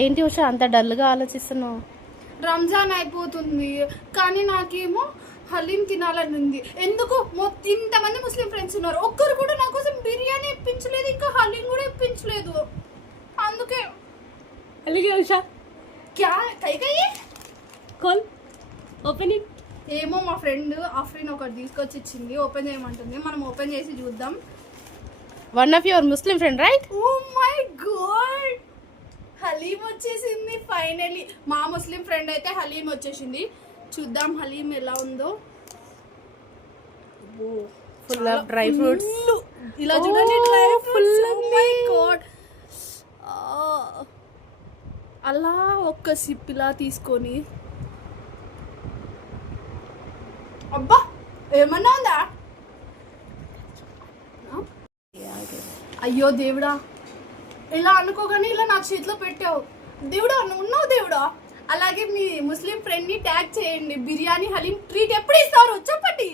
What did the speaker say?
ఏంటి ఉషా అంత డల్గా ఆలోచిస్తున్నావు? రంజాన్ అయిపోతుంది కానీ నాకేమో హలీం తినాలని ఉంది. ఎందుకు ఇంతమంది ముస్లిం ఫ్రెండ్స్ ఉన్నారు, ఒక్కరు కూడా నా కోసం బిర్యానీ ఇప్పించలేదు, ఇంకా హలీం కూడా ఇప్పించలేదు. అందుకే అలాగే ఉషా క్యా కై కై కాల్ ఓపెన్ ఇట్. ఏమో మా ఫ్రెండ్ ఆఫ్రిన్ ఒకటి తీసుకొచ్చి ఇచ్చింది, ఓపెన్ చేయమంటుంది. మనం ఓపెన్ చేసి చూద్దాం. One of your Muslim friend right? Oh my God, haleem వచ్చేసింది ఫైనలీ. మా ముస్లిం ఫ్రెండ్ అయితే హలీం వచ్చేసింది. చూద్దాం హలీం ఎలా ఉందో. Full of dry fruits. ఇలా చూడండి, dry fruits. Oh my God, అలా ఒక్క సిప్ ఇలా తీసుకొని, అబ్బా ఏమన్నా ఉందా? అయ్యో దేవుడా, ఇలా అనుకోగానే ఇలా నా చేతిలో పెట్టావు. దేవుడా నువ్వు ఉన్నావు దేవుడా. అలాగే మీ ముస్లిం ఫ్రెండ్ని ట్యాగ్ చేయండి. బిర్యానీ హలీం ట్రీట్ ఎప్పుడు ఇస్తారు చెప్పండి.